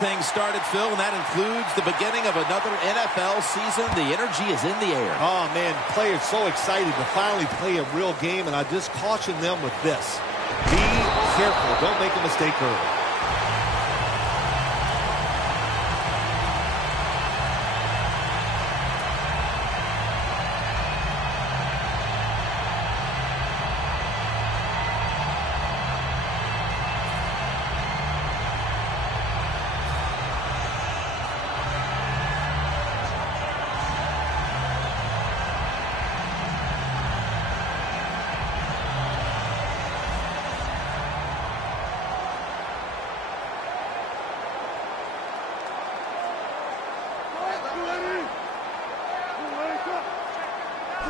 Things started, Phil, and that includes the beginning of another NFL season. The energy is in the air. Oh, man, players so excited to finally play a real game, and I just caution them with this. Be careful. Don't make a mistake early.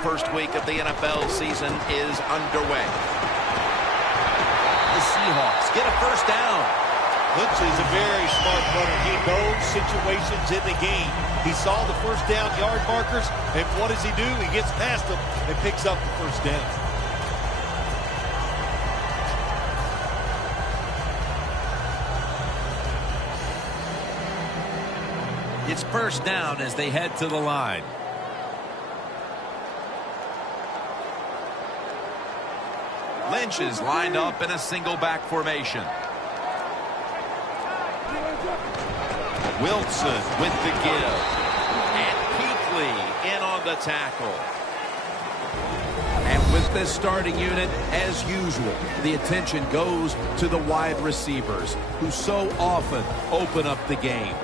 First week of the NFL season is underway. The Seahawks get a first down. Lynch is a very smart runner. He knows situations in the game. He saw the first down yard markers, and what does he do? He gets past them and picks up the first down. It's first down as they head to the line. Lynch is lined up in a single back formation. Wilson with the give. And Kuechly in on the tackle. And with this starting unit, as usual, the attention goes to the wide receivers who so often open up the game.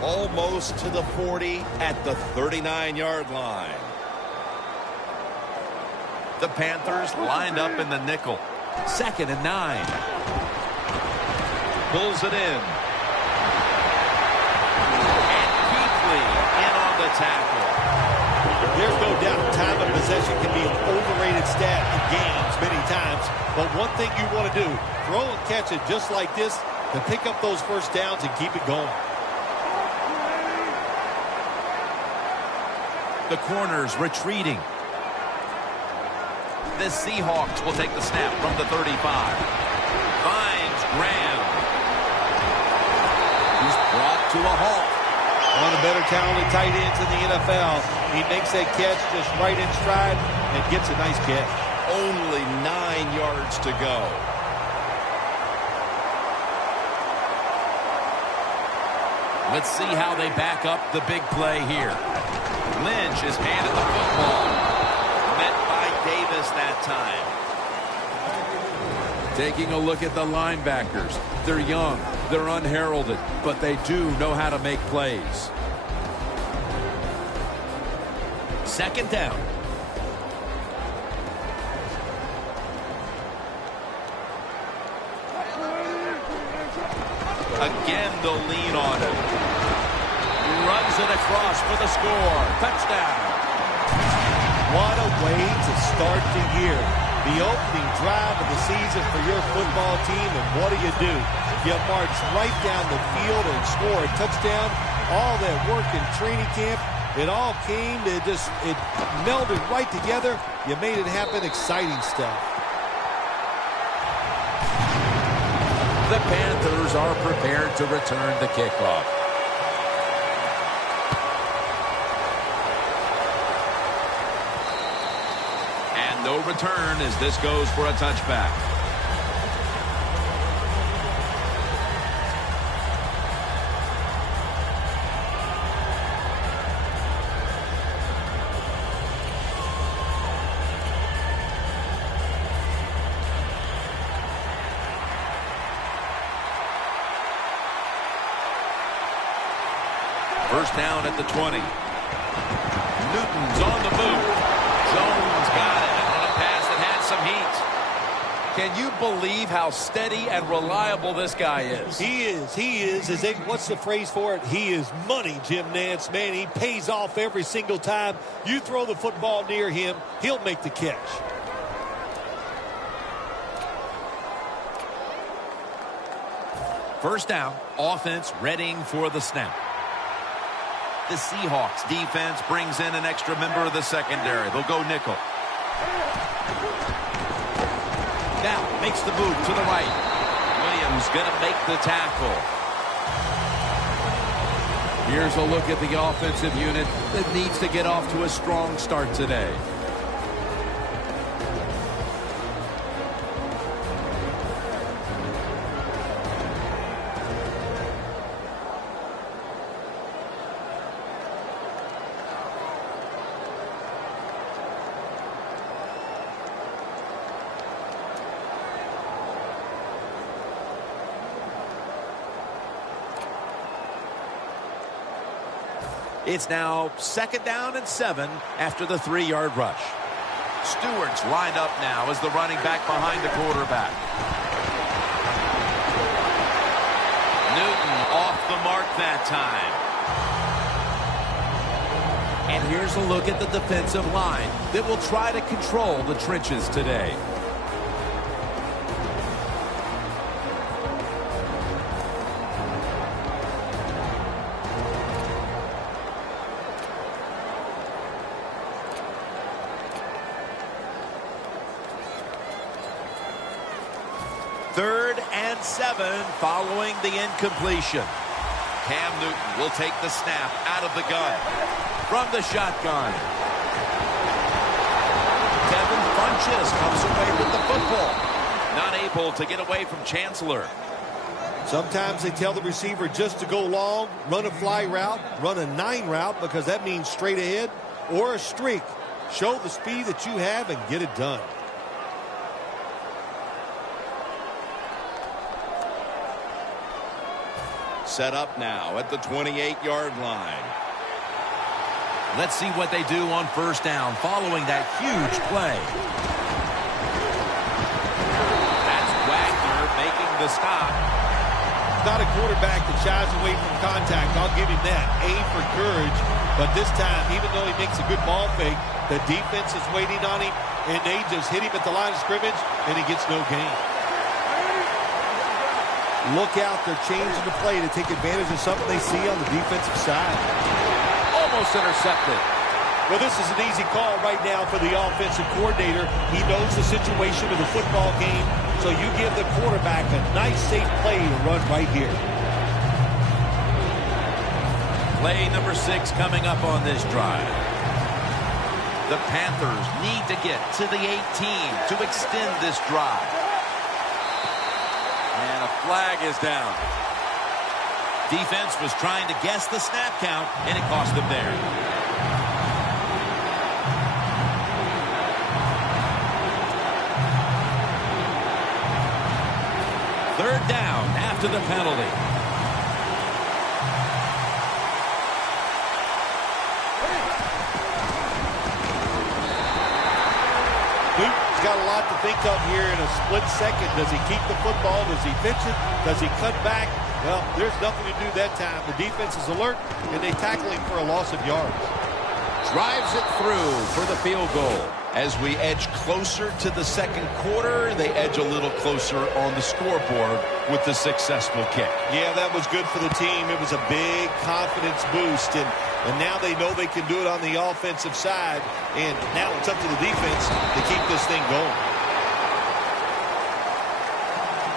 Almost to the 40 at the 39-yard line. The Panthers lined up in the nickel. 2nd and 9. Pulls it in. And Kuechly in on the tackle. There's no doubt time of possession can be an overrated stat in games many times. But one thing you want to do, throw and catch it just like this to pick up those first downs and keep it going. The corners retreating. The Seahawks will take the snap from the 35. Finds Graham. He's brought to a halt. One of the better talented tight ends in the NFL. He makes that catch just right in stride and gets a nice catch. Only 9 yards to go. Let's see how they back up the big play here. Lynch is handed the football. Met by Davis that time. Taking a look at the linebackers. They're young, they're unheralded, but they do know how to make plays. 2nd down. Again, they'll lean on it. Runs it across for the score. Touchdown. What a way to start the year. The opening drive of the season for your football team, and what do? You march right down the field and score a touchdown. All that work in training camp, it all came, it melded right together. You made it happen. Exciting stuff. The Panthers are prepared to return the kickoff. No return as this goes for a touchback. First down at the 20. Newton's on the move. Jones got it. Some heat. Can you believe how steady and reliable this guy is? He is. What's the phrase for it? He is money, Jim Nance. Man, he pays off every single time. You throw the football near him, he'll make the catch. First down, offense readying for the snap. The Seahawks defense brings in an extra member of the secondary. They'll go nickel. Now makes the move to the right. who's going to make the tackle. Here's a look at the offensive unit that needs to get off to a strong start today. It's now 2nd down and 7 after the 3-yard rush. Stewart's lined up now as the running back behind the quarterback. Newton off the mark that time. And here's a look at the defensive line that will try to control the trenches today. Third and 7 following the incompletion. Cam Newton will take the snap out of the gun. From the shotgun. Devin Funchess comes away with the football. Not able to get away from Chancellor. Sometimes they tell the receiver just to go long, run a fly route, run a 9 route because that means straight ahead, or a streak. Show the speed that you have and get it done. Set up now at the 28-yard line. Let's see what they do on 1st down following that huge play. That's Wagner making the stop. He's not a quarterback that shies away from contact. I'll give him that. A for courage. But this time, even though he makes a good ball fake, the defense is waiting on him, and they just hit him at the line of scrimmage, and he gets no gain. Look out, they're changing the play to take advantage of something they see on the defensive side. Almost intercepted. Well, this is an easy call right now for the offensive coordinator. He knows the situation of the football game, so you give the quarterback a nice, safe play to run right here. Play number 6 coming up on this drive. The Panthers need to get to the 18 to extend this drive. And a flag is down. Defense was trying to guess the snap count, and it cost them there. Third down after the penalty. Got a lot to think of here in a split second. Does he keep the football? Does he pitch it? Does he cut back? Well, there's nothing to do that time. The defense is alert, and they tackle him for a loss of yards. Drives it through for the field goal. As we edge closer to the 2nd quarter, they edge a little closer on the scoreboard with the successful kick. Yeah, that was good for the team. It was a big confidence boost, and now they know they can do it on the offensive side, and now it's up to the defense to keep this thing going.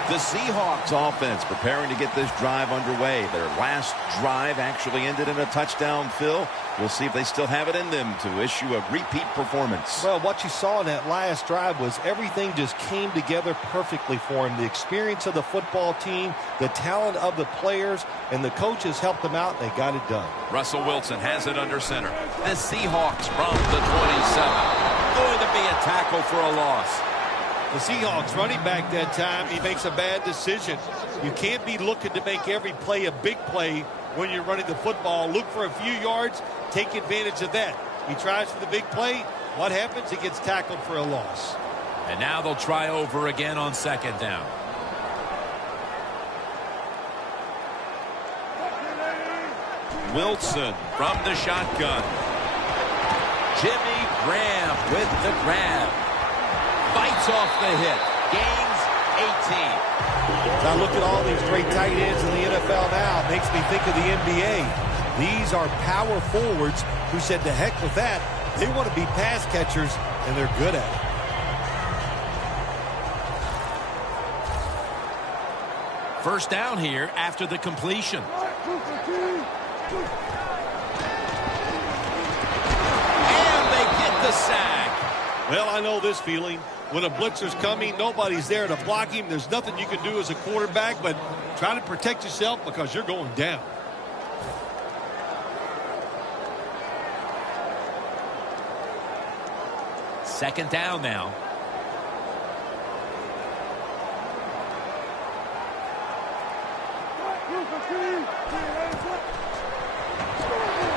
The Seahawks offense preparing to get this drive underway. Their last drive actually ended in a touchdown, Phil. We'll see if they still have it in them to issue a repeat performance. Well, what you saw in that last drive was everything just came together perfectly for him. The experience of the football team, the talent of the players, and the coaches helped them out, and they got it done. Russell Wilson has it under center. The Seahawks from the 27. Going to be a tackle for a loss. The Seahawks running back that time, he makes a bad decision. You can't be looking to make every play a big play when you're running the football. Look for a few yards, take advantage of that. He tries for the big play. What happens? He gets tackled for a loss. And now they'll try over again on 2nd down. Wilson from the shotgun. Jimmy Graham with the grab. Fights off the hit. Gains 18. Now look at all these great tight ends in the NFL now. It makes me think of the NBA. These are power forwards who said to heck with that. They want to be pass catchers, and they're good at it. First down here after the completion. And they get the sack. Well, I know this feeling. When a blitzer's coming, nobody's there to block him. There's nothing you can do as a quarterback, but try to protect yourself because you're going down. Second down now.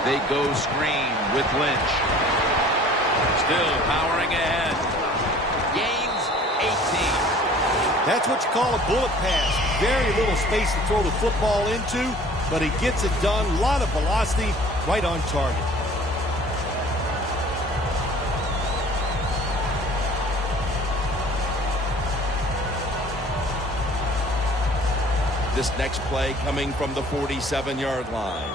They go screen with Lynch. Still powering ahead. Gains 18. That's what you call a bullet pass. Very little space to throw the football into, but he gets it done. A lot of velocity, right on target. This next play coming from the 47-yard line.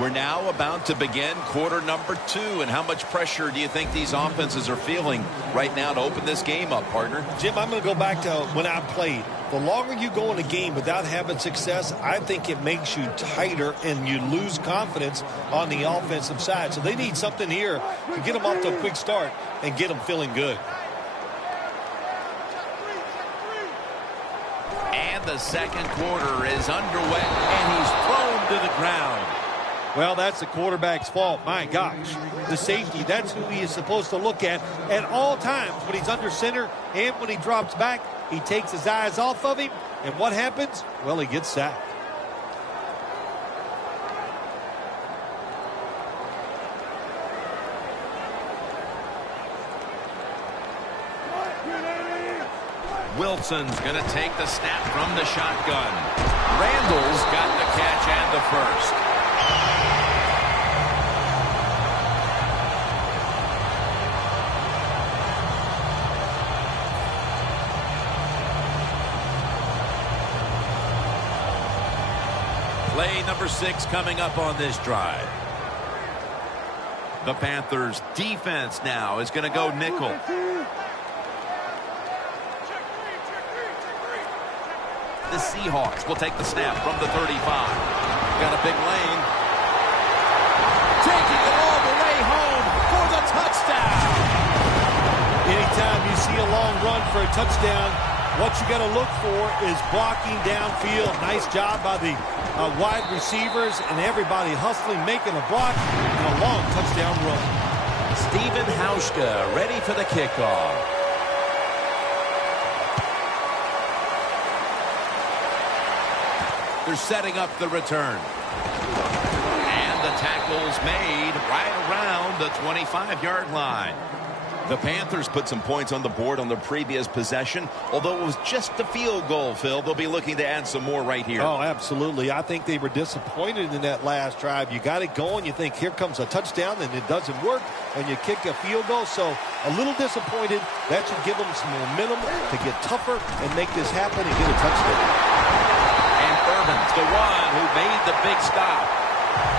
We're now about to begin quarter number 2. And how much pressure do you think these offenses are feeling right now to open this game up, partner? Jim, I'm going to go back to when I played. The longer you go in a game without having success, I think it makes you tighter and you lose confidence on the offensive side. So they need something here to get them off to a quick start and get them feeling good. And the second quarter is underway, and he's thrown to the ground. Well, that's the quarterback's fault. My gosh. The safety, that's who he is supposed to look at all times. When he's under center and when he drops back, he takes his eyes off of him. And what happens? Well, he gets sacked. Wilson's going to take the snap from the shotgun. Randall's got the catch and the first. Play number 6 coming up on this drive. The Panthers defense now is going to go nickel. The Seahawks will take the snap from the 35. Got a big lane. Taking it all the way home for the touchdown. Anytime you see a long run for a touchdown, what you got to look for is blocking downfield. Nice job by the wide receivers and everybody hustling, making a block, and a long touchdown run. Steven Hauschka ready for the kickoff. They're setting up the return. And the tackle's made right around the 25-yard line. The Panthers put some points on the board on the previous possession. Although it was just a field goal, Phil, they'll be looking to add some more right here. Oh, absolutely. I think they were disappointed in that last drive. You got it going. You think here comes a touchdown, and it doesn't work, and you kick a field goal. So a little disappointed. That should give them some momentum to get tougher and make this happen and get a touchdown. And Urban's the one who made the big stop.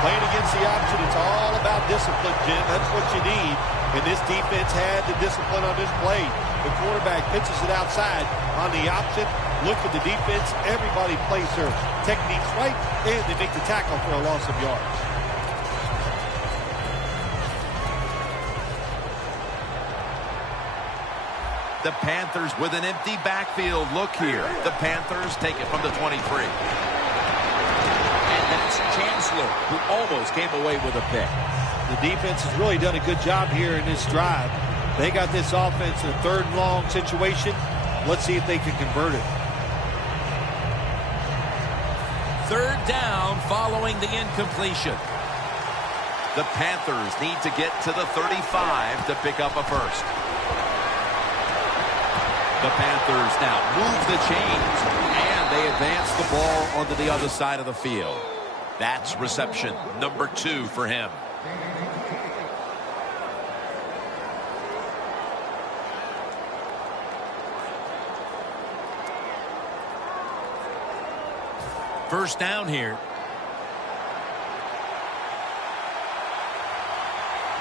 Playing against the option, it's all about discipline, Jim. That's what you need. And this defense had the discipline on this play. The quarterback pitches it outside on the option. Look at the defense. Everybody plays their techniques right, and they make the tackle for a loss of yards. The Panthers with an empty backfield. Look here. The Panthers take it from the 23. And that's Chancellor, who almost came away with a pick. The defense has really done a good job here in this drive. They got this offense in a third and long situation. Let's see if they can convert it. Third down following the incompletion. The Panthers need to get to the 35 to pick up a first. The Panthers now move the chains, and they advance the ball onto the other side of the field. That's reception number 2 for him. First down here.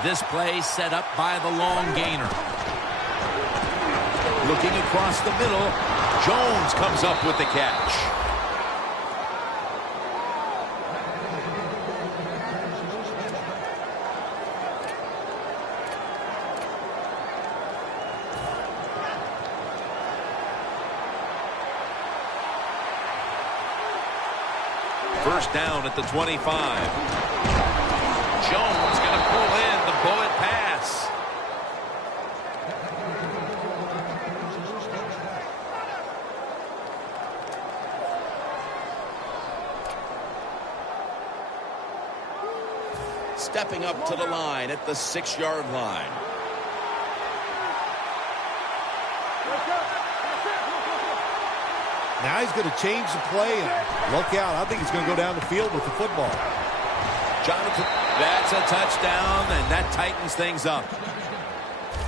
This play set up by the long gainer. Looking across the middle, Jones comes up with the catch. First down at the 25. Jones going to pull in the bullet pass. Stepping up to the line at the 6-yard line. Now he's going to change the play, and look out. I think he's going to go down the field with the football. Jonathan, that's a touchdown, and that tightens things up.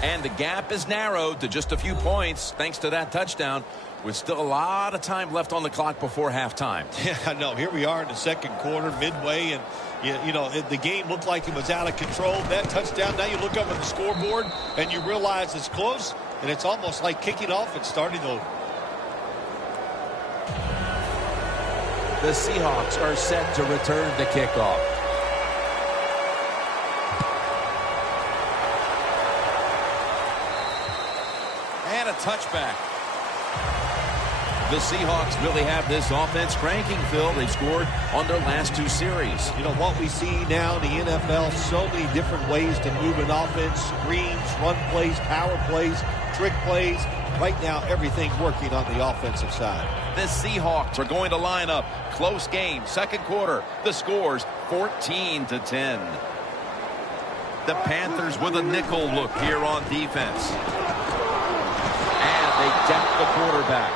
And the gap is narrowed to just a few points thanks to that touchdown, with still a lot of time left on the clock before halftime. Yeah, I know. Here we are in the second quarter, midway, and you know, the game looked like it was out of control. That touchdown, now you look up at the scoreboard, and you realize it's close, and it's almost like kicking off and starting over. The Seahawks are set to return the kickoff. And a touchback. The Seahawks really have this offense cranking, Phil. They've scored on their last 2 series. You know, what we see now in the NFL, so many different ways to move an offense. Screens, run plays, power plays, trick plays. Right now, everything working on the offensive side. The Seahawks are going to line up. Close game, second quarter. The score's 14-10. The Panthers with a nickel look here on defense. And they deck the quarterback.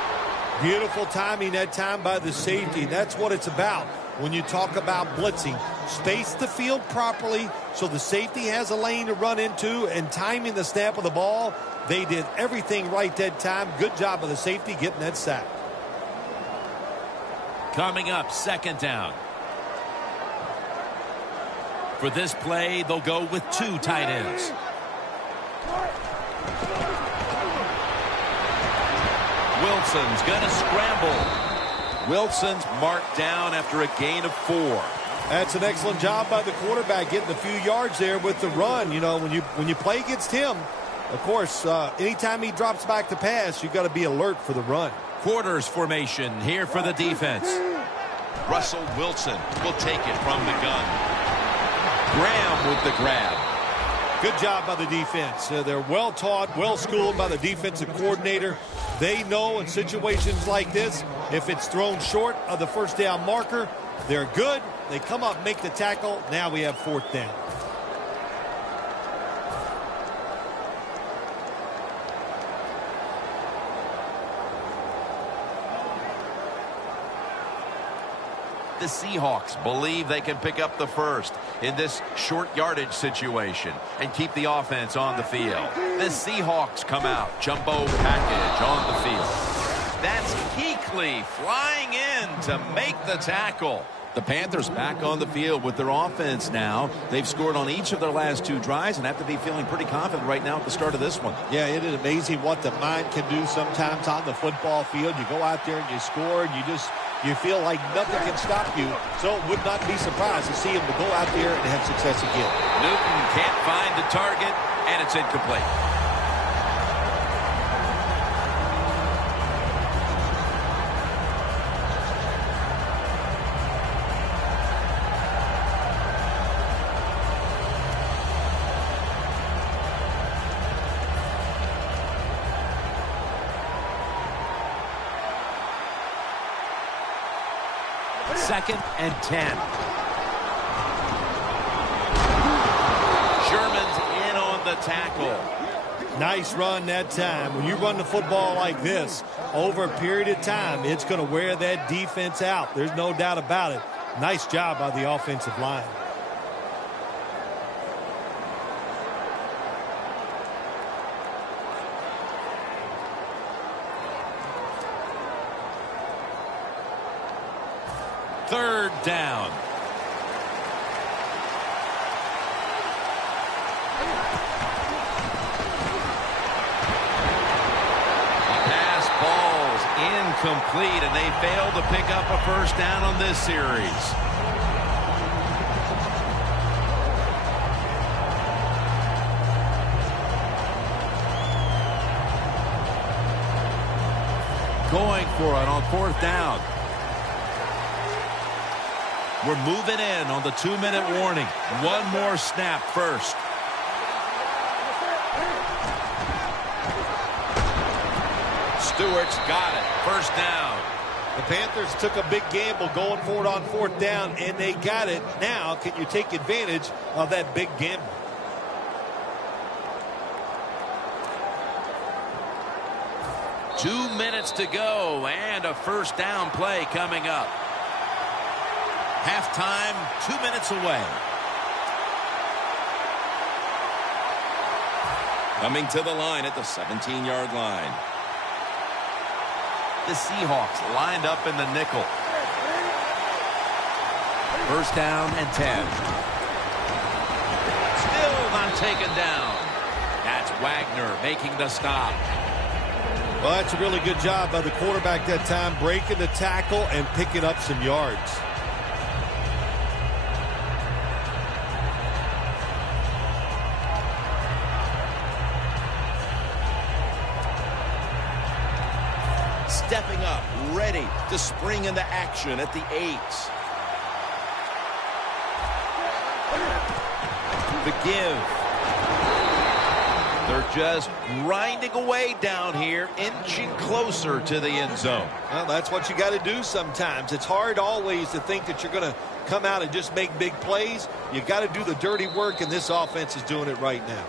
Beautiful timing that time by the safety. That's what it's about when you talk about blitzing. Space the field properly so the safety has a lane to run into, and timing the snap of the ball. They did everything right that time. Good job of the safety getting that sack. Coming up, second down. For this play, they'll go with 2 tight ends. Wilson's going to scramble. Wilson's marked down after a gain of 4. That's an excellent job by the quarterback, getting a few yards there with the run. You know, when you play against him, of course, anytime he drops back to pass, you've got to be alert for the run. Quarters formation here for the defense. Russell Wilson will take it from the gun. Graham with the grab. Good job by the defense. They're well taught, well schooled by the defensive coordinator. They know in situations like this, if it's thrown short of the first down marker, they're good. They come up, make the tackle. Now we have 4th down. The Seahawks believe they can pick up the first in this short yardage situation and keep the offense on the field. The Seahawks come out, jumbo package on the field. That's Kuechly flying in to make the tackle. The Panthers back on the field with their offense now. They've scored on each of their last 2 drives and have to be feeling pretty confident right now at the start of this one. Yeah, it is amazing what the mind can do sometimes on the football field. You go out there and you score, and you feel like nothing can stop you. So it would not be surprised to see him to go out there and have success again. Newton can't find the target, and it's incomplete. Second and 10. Sherman's in on the tackle. Nice run that time. When you run the football like this, over a period of time, it's going to wear that defense out. There's no doubt about it. Nice job by the offensive line. Third down. Incomplete, and they failed to pick up a first down on this series. Going for it on fourth down. We're moving in on the 2-minute warning. One more snap first. Stewart's got it. First down. The Panthers took a big gamble going for it on fourth down, and they got it. Now, can you take advantage of that big gamble? Two minutes to go, and a first down play coming up. Halftime, 2 minutes away. Coming to the line at the 17-yard line. The Seahawks lined up in the nickel. First down and 10. Still not taken down. That's Wagner making the stop. Well, that's a really good job by the quarterback that time, breaking the tackle and picking up some yards. Stepping up, ready to spring into action at the 8. The give. They're just grinding away down here, inching closer to the end zone. Well, that's what you got to do sometimes. It's hard always to think that you're going to come out and just make big plays. You got to do the dirty work, and this offense is doing it right now.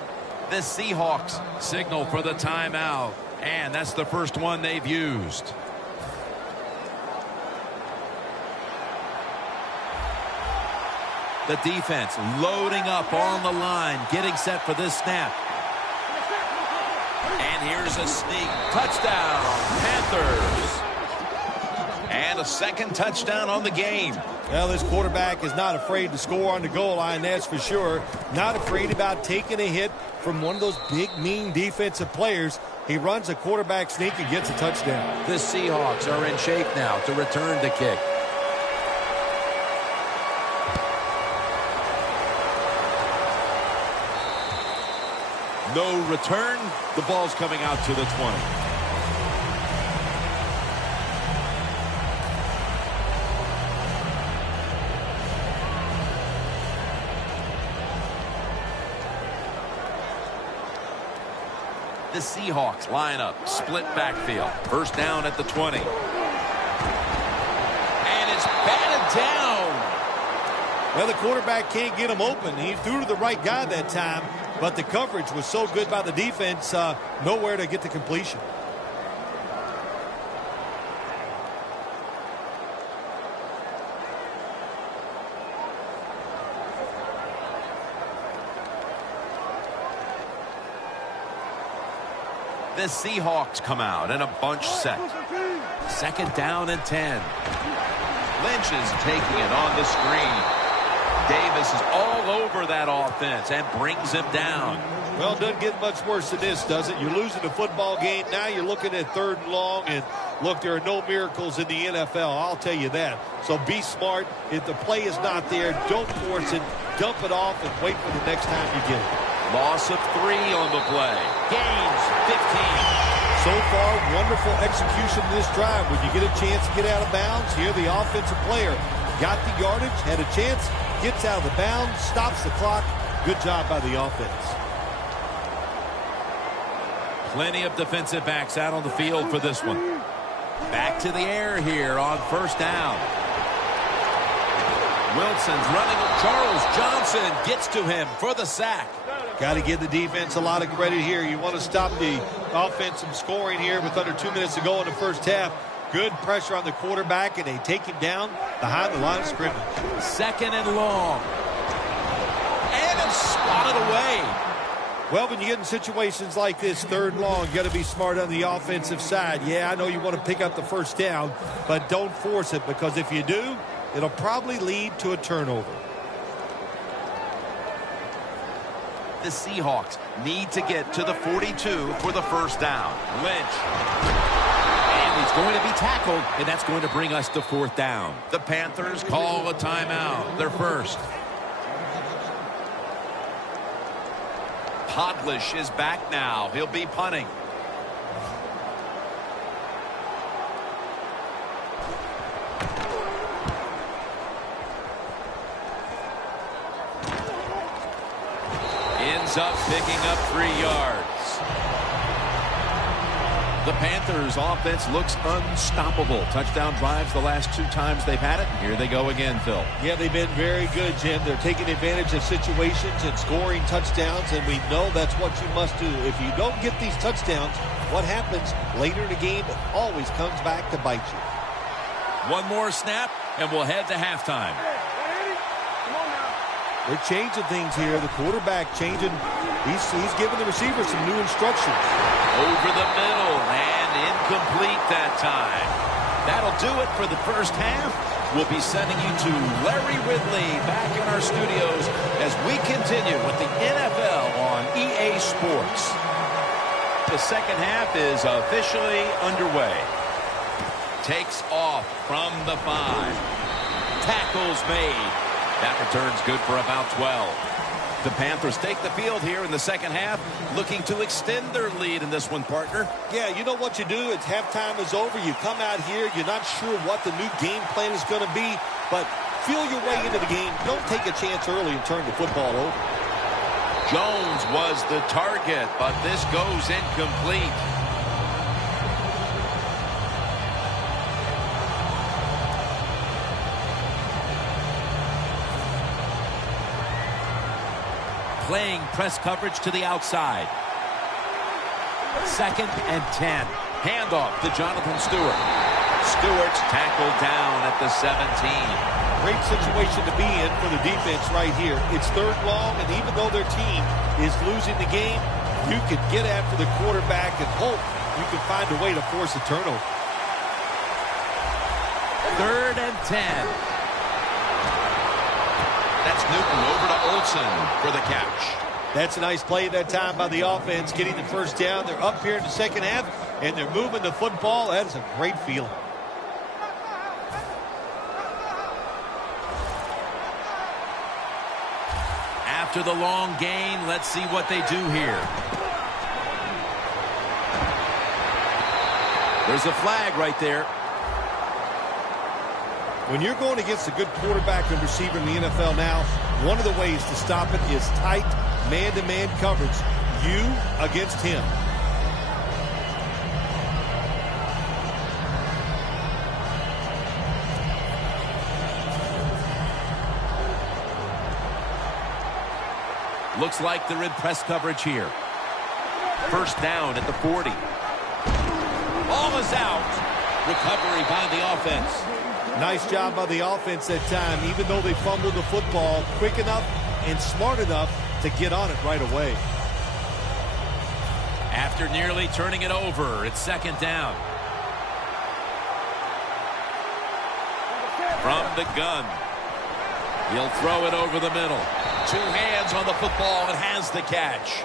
The Seahawks signal for the timeout, and that's the first one they've used. The defense loading up on the line, getting set for this snap. And here's a sneak. Touchdown, Panthers. And a second touchdown on the game. Well, this quarterback is not afraid to score on the goal line, that's for sure. Not afraid about taking a hit from one of those big, mean defensive players. He runs a quarterback sneak and gets a touchdown. The Seahawks are in shape now to return the kick. No return. The ball's coming out to the 20. The Seahawks line up, split backfield. First down at the 20. And it's batted down. Well, the quarterback can't get him open. He threw to the right guy that time, but the coverage was so good by the defense, nowhere to get the completion. The Seahawks come out in a bunch set. Second down and 10. Lynch is taking it on the screen. Davis is all over that offense and brings him down. Well, it doesn't get much worse than this, does it? You're losing a football game. Now you're looking at third and long, and look, there are no miracles in the NFL. I'll tell you that. So be smart. If the play is not there, don't force it. Dump it off and wait for the next time you get it. Loss of 3 on the play. Gains 15. So far, wonderful execution in this drive. When you get a chance to get out of bounds, here the offensive player got the yardage, had a chance, gets out of the bounds, stops the clock. Good job by the offense. Plenty of defensive backs out on the field for this one. Back to the air here on first down. Wilson's running. Charles Johnson gets to him for the sack. Got to give the defense a lot of credit here. You want to stop the offense from scoring here with under 2 minutes to go in the first half. Good pressure on the quarterback, and they take him down behind the line of scrimmage. Second and long. And it's swatted away. Well, when you get in situations like this, third and long, you got to be smart on the offensive side. Yeah, I know you want to pick up the first down, but don't force it, because if you do, it'll probably lead to a turnover. The Seahawks need to get to the 42 for the first down. Lynch. And And he's going to be tackled, and that's going to bring us to 4th down. The Panthers call a timeout. Their first. Podlish is back now. He'll be punting. Ends up picking up 3 yards. The Panthers offense looks unstoppable. Touchdown drives the last 2 times they've had it. Here they go again, Phil. Yeah, they've been very good, Jim. They're taking advantage of situations and scoring touchdowns, and we know that's what you must do. If you don't get these touchdowns, what happens later in the game always comes back to bite you. One more snap, and we'll head to halftime. They're changing things here. The quarterback changing. He's giving the receiver some new instructions. Over the middle and incomplete that time. That'll do it for the first half. We'll be sending you to Larry Ridley back in our studios as we continue with the NFL on EA Sports. The second half is officially underway. Takes off from the 5. Tackles made. That return's good for about 12. The Panthers take the field here in the second half, looking to extend their lead in this one, partner. Yeah, you know what you do? It's halftime is over. You come out here. You're not sure what the new game plan is going to be, but feel your way into the game. Don't take a chance early and turn the football over. Jones was the target, but this goes incomplete. Playing press coverage to the outside. 2nd and 10. Handoff to Jonathan Stewart. Stewart's tackled down at the 17. Great situation to be in for the defense right here. It's 3rd long, and even though their team is losing the game, you can get after the quarterback and hope you can find a way to force a turnover. 3rd and 10. That's Newton over to Olsen for the catch. That's a nice play that time by the offense, getting the first down. They're up here in the second half, and they're moving the football. That is a great feeling. After the long gain, let's see what they do here. There's a flag right there. When you're going against a good quarterback and receiver in the NFL now, one of the ways to stop it is tight man-to-man coverage. You against him. Looks like they're in press coverage here. First down at the 40. Ball is out. Recovery by the offense. Nice job by the offense that time, even though they fumbled the football, quick enough and smart enough to get on it right away. After nearly turning it over, it's 2nd down. From the gun. He'll throw it over the middle. 2 hands on the football and has the catch.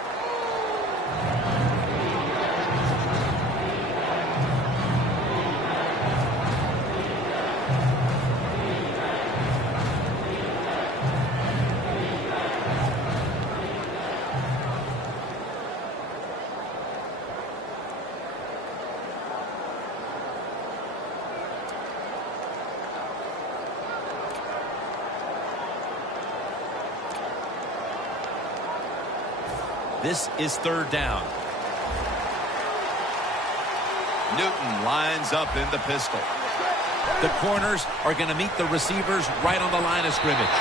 This is 3rd down. Newton lines up in the pistol. The corners are going to meet the receivers right on the line of scrimmage.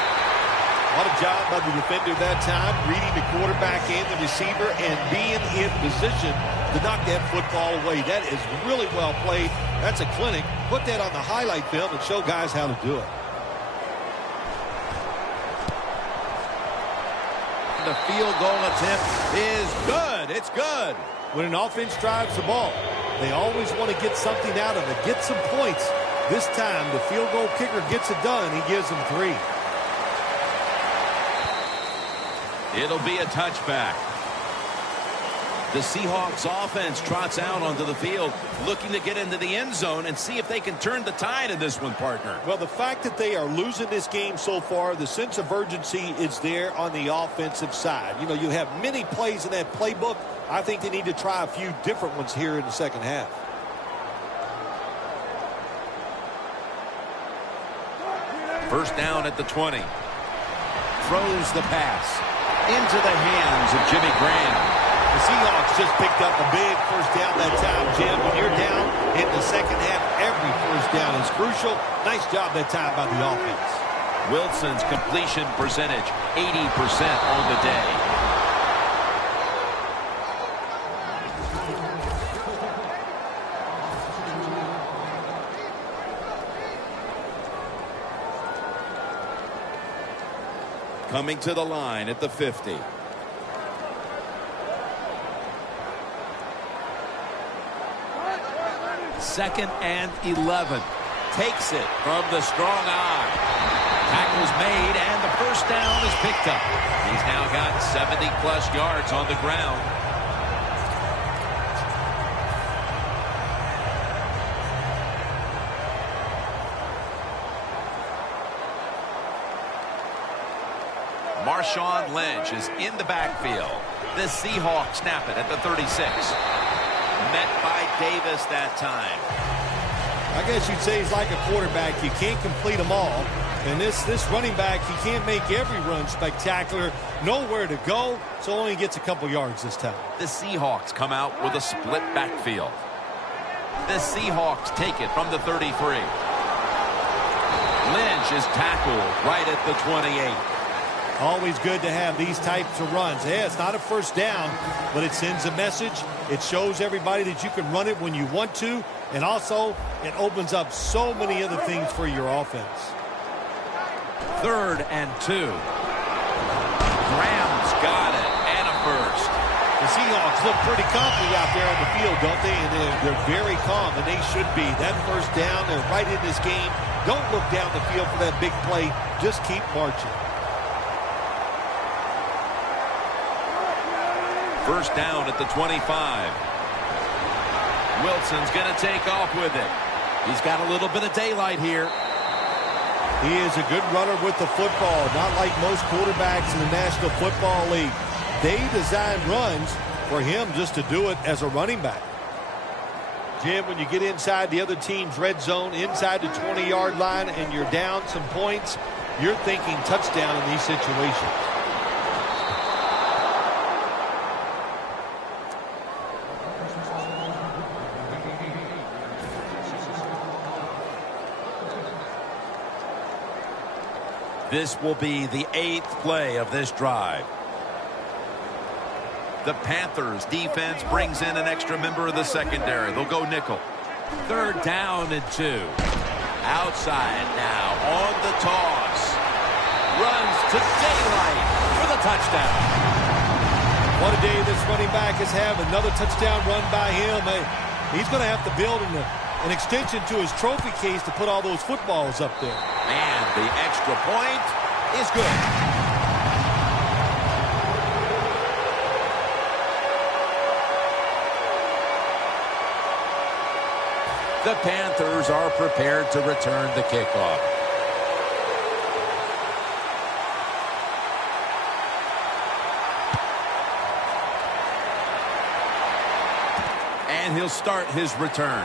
What a job by the defender that time, reading the quarterback and the receiver and being in position to knock that football away. That is really well played. That's a clinic. Put that on the highlight film and show guys how to do it. The field goal attempt is good. It's good. When an offense drives the ball, they always want to get something out of it, get some points. This time, the field goal kicker gets it done. He gives them 3. It'll be a touchback. The Seahawks offense trots out onto the field, looking to get into the end zone and see if they can turn the tide in this one, partner. Well, the fact that they are losing this game so far, the sense of urgency is there on the offensive side. You know, you have many plays in that playbook. I think they need to try a few different ones here in the second half. First down at the 20. Throws the pass into the hands of Jimmy Graham. The Seahawks just picked up a big first down that time, Jim. When you're down in the second half, every first down is crucial. Nice job that time by the offense. Wilson's completion percentage, 80% on the day. Coming to the line at the 50. Second and 11. Takes it. From the strong eye. Tackle's made, and the first down is picked up. He's now got 70-plus yards on the ground. Marshawn Lynch is in the backfield. The Seahawks snap it at the 36. Met by Davis that time. I guess you'd say he's like a quarterback. You can't complete them all. And this running back, he can't make every run spectacular. Nowhere to go, so only gets a couple yards this time. The Seahawks come out with a split backfield. The Seahawks take it from the 33. Lynch is tackled right at the 28. Always good to have these types of runs. Yeah, it's not a first down, but it sends a message. It shows everybody that you can run it when you want to, and also it opens up so many other things for your offense. Third and 2. Graham's got it, and a first. The Seahawks look pretty confident out there on the field, don't they? And they're very calm, and they should be. That first down, they're right in this game. Don't look down the field for that big play. Just keep marching. First down at the 25. Wilson's going to take off with it. He's got a little bit of daylight here. He is a good runner with the football, not like most quarterbacks in the National Football League. They design runs for him just to do it as a running back. Jim, when you get inside the other team's red zone, inside the 20-yard line, and you're down some points, you're thinking touchdown in these situations. This will be the 8th play of this drive. The Panthers defense brings in an extra member of the secondary. They'll go nickel. Third down and 2. Outside now on the toss. Runs to daylight for the touchdown. What a day this running back is having. Another touchdown run by him. He's going to have to build an extension to his trophy case to put all those footballs up there. And the extra point is good. The Panthers are prepared to return the kickoff. And he'll start his return.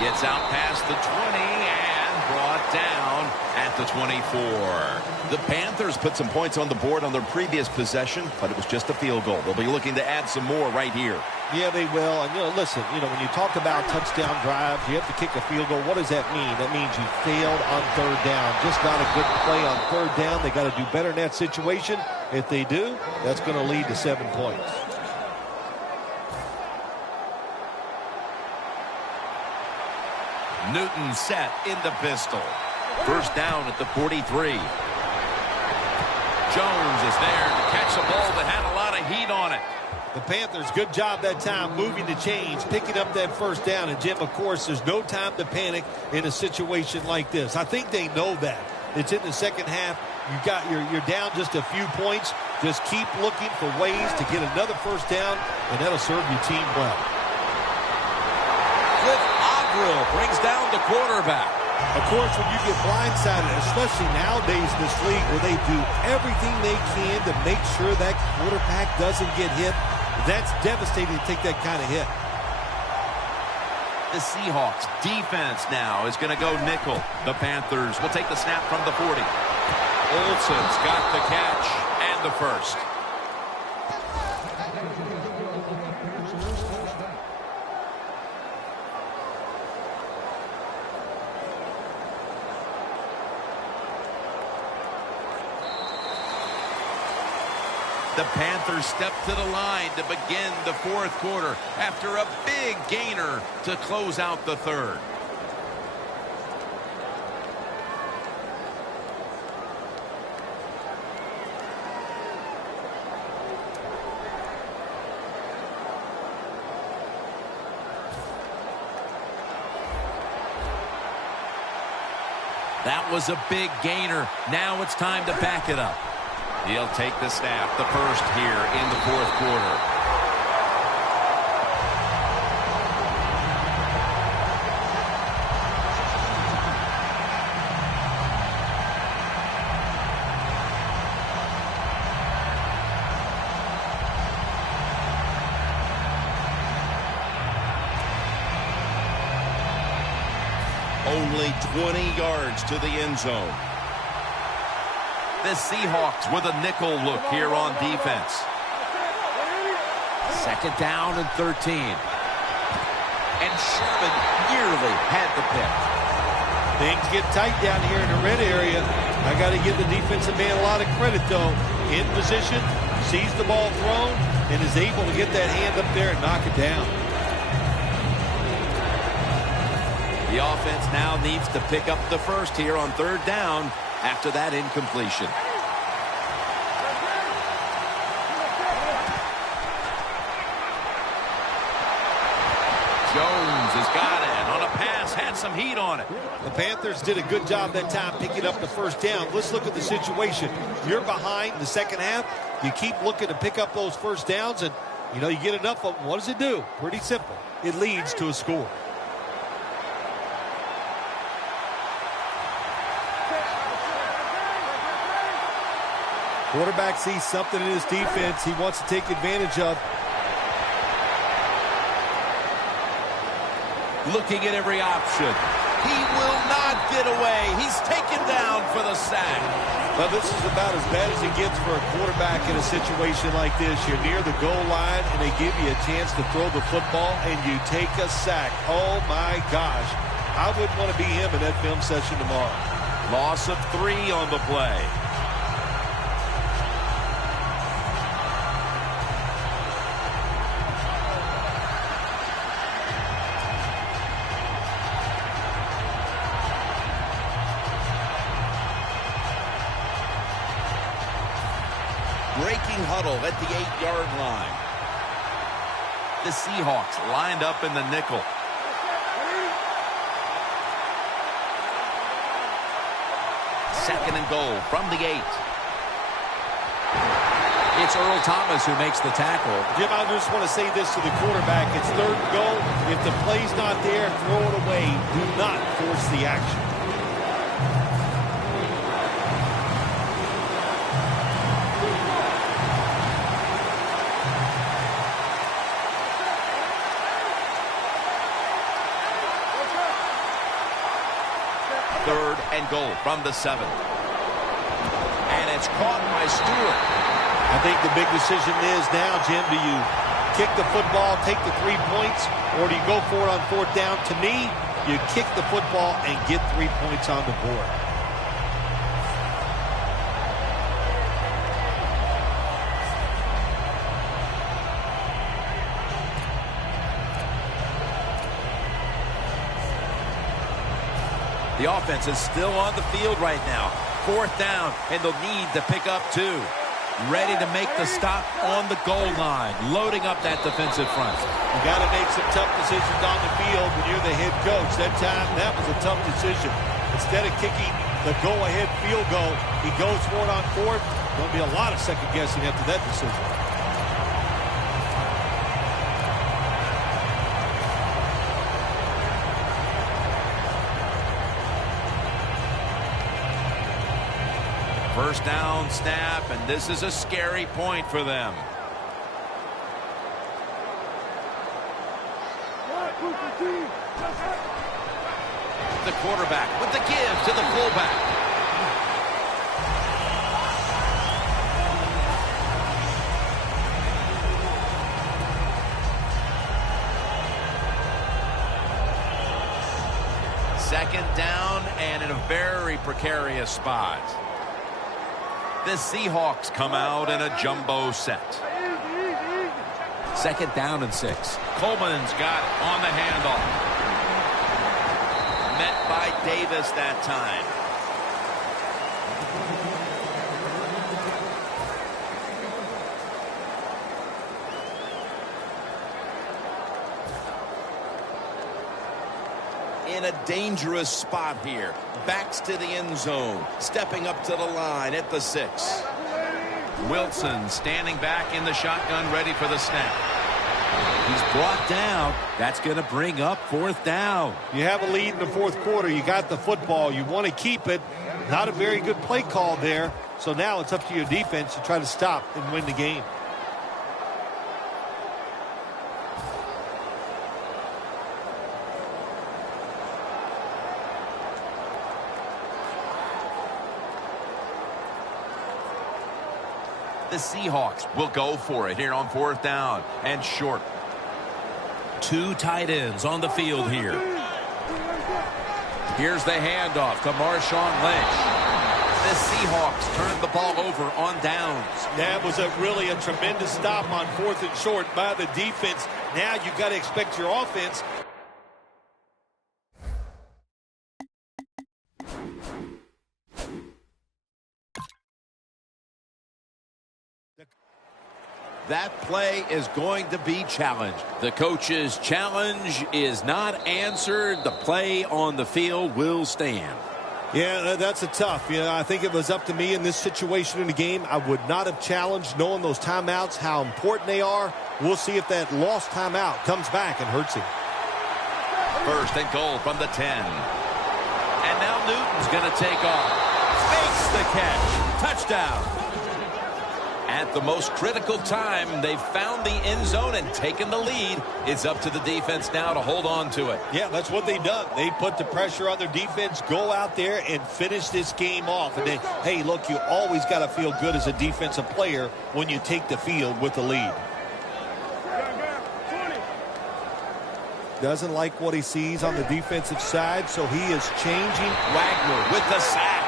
Gets out past the 20 and brought down at the 24. The Panthers put some points on the board on their previous possession, but it was just a field goal. They'll be looking to add some more right here. Yeah, they will. And, listen, when you talk about touchdown drives, you have to kick a field goal. What does that mean? That means you failed on third down. Just not a good play on third down. They got to do better in that situation. If they do, that's going to lead to 7 points. Newton set in the pistol. First down at the 43. Jones is there to catch a ball that had a lot of heat on it. The Panthers, good job that time moving the chains, picking up that first down. And, Jim, of course, there's no time to panic in a situation like this. I think they know that. It's in the second half. You're down just a few points. Just keep looking for ways to get another first down, and that'll serve your team well. Cliff Avril brings down the quarterback. Of course, when you get blindsided, especially nowadays in this league where they do everything they can to make sure that quarterback doesn't get hit, that's devastating to take that kind of hit. The Seahawks defense now is going to go nickel. The Panthers will take the snap from the 40. Olsen's got the catch and the first. The Panthers step to the line to begin the fourth quarter after a big gainer to close out the third. That was a big gainer. Now it's time to back it up. He'll take the snap, the first here in the fourth quarter. Only 20 yards to the end zone. The Seahawks with a nickel look here on defense. Second down and 13. And Sherman nearly had the pick. Things get tight down here in the red area. I got to give the defensive man a lot of credit, though. In position, sees the ball thrown, and is able to get that hand up there and knock it down. The offense now needs to pick up the first here on third down after that incompletion. Jones has got it on a pass, had some heat on it. The Panthers did a good job that time picking up the first down. Let's look at the situation. You're behind the second half. You keep looking to pick up those first downs, and you get enough of them. What does it do? Pretty simple. It leads to a score. Quarterback sees something in his defense he wants to take advantage of. Looking at every option. He will not get away. He's taken down for the sack. Well, this is about as bad as it gets for a quarterback in a situation like this. You're near the goal line, and they give you a chance to throw the football, and you take a sack. Oh, my gosh. I wouldn't want to be him in that film session tomorrow. Loss of 3 on the play. Breaking huddle at the 8-yard line. The Seahawks lined up in the nickel. Second and goal from the 8. It's Earl Thomas who makes the tackle. Jim, I just want to say this to the quarterback. It's third and goal. If the play's not there, throw it away. Do not force the action. Third and goal from the 7. And it's caught by Stewart. I think the big decision is now, Jim, do you kick the football, take the 3 points, or do you go for it on fourth down? To me, you kick the football and get 3 points on the board. The offense is still on the field right now. Fourth down, and they'll need to pick up 2. Ready to make the stop on the goal line, loading up that defensive front. You got to make some tough decisions on the field when you're the head coach. That time, that was a tough decision. Instead of kicking the go-ahead field goal, he goes for it on fourth. Going to be a lot of second guessing after that decision. First down snap, and this is a scary point for them. The quarterback with the give to the fullback. Second down and in a very precarious spot. The Seahawks come out in a jumbo set. Second down and 6. Coleman's got it on the handoff. Met by Davis that time. In a dangerous spot here. Backs to the end zone. Stepping up to the line at the 6. Wilson standing back in the shotgun, ready for the snap. He's brought down. That's going to bring up fourth down. You have a lead in the fourth quarter. You got the football. You want to keep it. Not a very good play call there. So now it's up to your defense to try to stop and win the game. The Seahawks will go for it here on fourth down and short. 2 tight ends on the field here. Here's the handoff to Marshawn Lynch. The Seahawks turned the ball over on downs. That was really a tremendous stop on fourth and short by the defense. Now you've got to expect your offense. That play is going to be challenged. The coach's challenge is not answered. The play on the field will stand. Yeah, that's a tough. I think it was up to me in this situation in the game. I would not have challenged, knowing those timeouts, how important they are. We'll see if that lost timeout comes back and hurts him. First and goal from the 10. And now Newton's going to take off. Fakes the catch. Touchdown. At the most critical time, they've found the end zone and taken the lead. It's up to the defense now to hold on to it. Yeah, that's what they've done. They put the pressure on their defense, go out there and finish this game off. And then, hey, look, you always got to feel good as a defensive player when you take the field with the lead. Doesn't like what he sees on the defensive side, so he is changing. Wagner with the sack.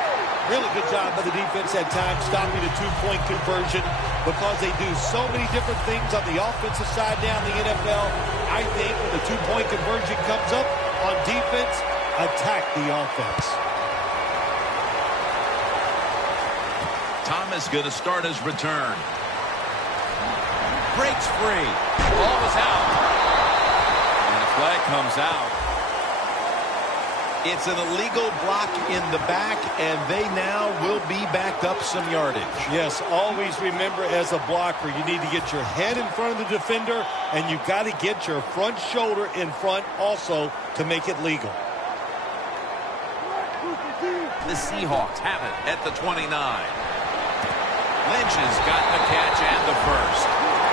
Really good job by the defense at times, stopping a two-point conversion, because they do so many different things on the offensive side now in the NFL. I think when the two-point conversion comes up on defense, attack the offense. Thomas going to start his return. Breaks free. Ball is out. And a flag comes out. It's an illegal block in the back, and they now will be backed up some yardage. Yes, always remember as a blocker, you need to get your head in front of the defender, and you've got to get your front shoulder in front also to make it legal. The Seahawks have it at the 29. Lynch has got the catch and the first.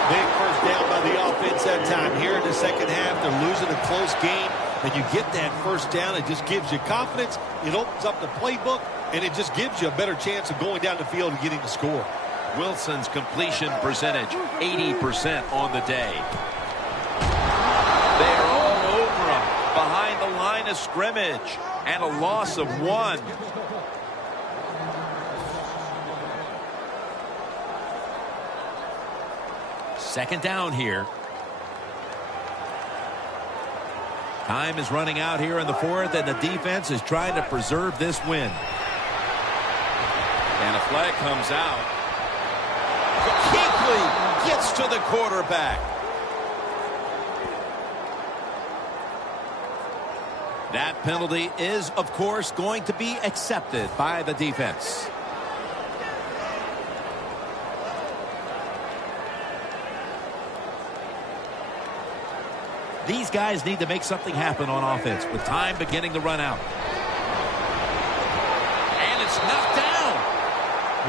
Big first down by the offense that time. Here in the second half, they're losing a close game. And you get that first down, it just gives you confidence. It opens up the playbook, and it just gives you a better chance of going down the field and getting the score. Wilson's completion percentage, 80% on the day. They're all over him behind the line of scrimmage, and a loss of 1. Second down here. Time is running out here in the fourth, and the defense is trying to preserve this win. And a flag comes out. Kuechly gets to the quarterback. That penalty is, of course, going to be accepted by the defense. These guys need to make something happen on offense with time beginning to run out. And it's knocked down.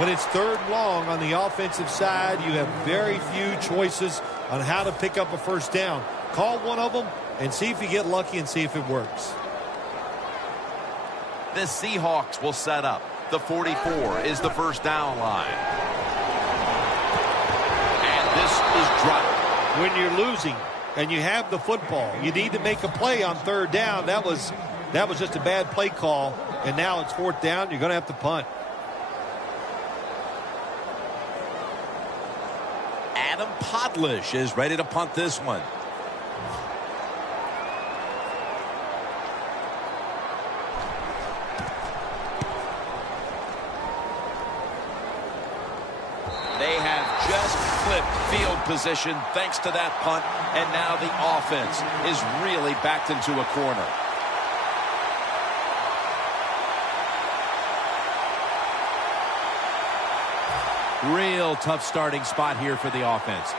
When it's third and long on the offensive side, you have very few choices on how to pick up a first down. Call one of them and see if you get lucky and see if it works. The Seahawks will set up. The 44 is the first down line. And this is dropped. When you're losing and you have the football, you need to make a play on third down. That was just a bad play call, and now it's fourth down. You're going to have to punt. Adam Podlish is ready to punt this one. They have just flipped field position thanks to that punt, and now the offense is really backed into a corner. Real tough starting spot here for the offense.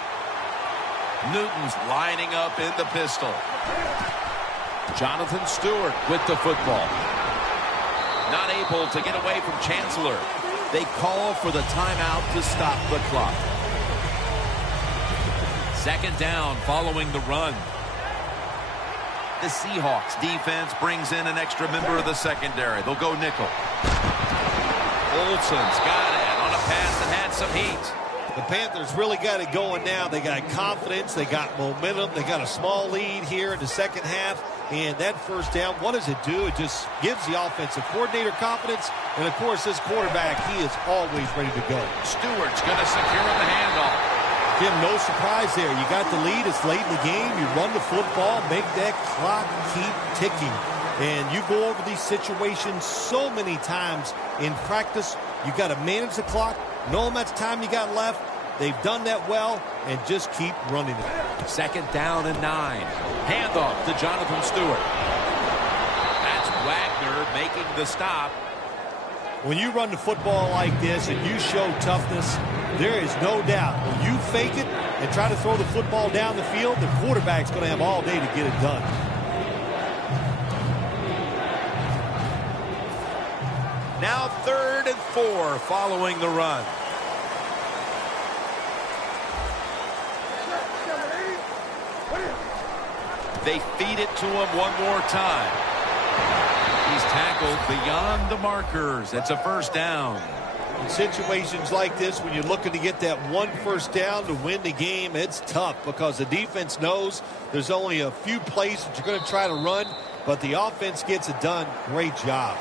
Newton's lining up in the pistol. Jonathan Stewart with the football. Not able to get away from Chancellor. They call for the timeout to stop the clock. Second down following the run. The Seahawks defense brings in an extra member of the secondary. They'll go nickel. Olsen's got it on a pass that had some heat. The Panthers really got it going now. They got confidence. They got momentum. They got a small lead here in the second half. And that first down, what does it do? It just gives the offensive coordinator confidence. And, of course, this quarterback, he is always ready to go. Stewart's going to secure the handoff. Jim, no surprise there. You got the lead. It's late in the game. You run the football, make that clock keep ticking. And you go over these situations so many times in practice. You got to manage the clock, know how much time you got left. They've done that well, and just keep running it. Second down and 9. Handoff to Jonathan Stewart. That's Wagner making the stop. When you run the football like this and you show toughness, there is no doubt when you fake it and try to throw the football down the field, the quarterback's going to have all day to get it done. Now 3rd and 4 following the run. They feed it to him one more time. He's tackled beyond the markers. It's a first down. In situations like this, when you're looking to get that one first down to win the game, it's tough because the defense knows there's only a few plays that you're going to try to run, but the offense gets it done. Great job.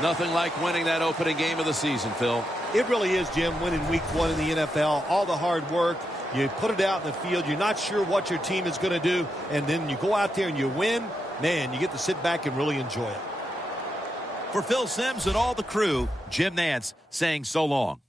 Nothing like winning that opening game of the season, Phil. It really is, Jim, winning week 1 in the NFL. All the hard work. You put it out in the field. You're not sure what your team is going to do, and then you go out there and you win. Man, you get to sit back and really enjoy it. For Phil Simms and all the crew, Jim Nantz saying so long.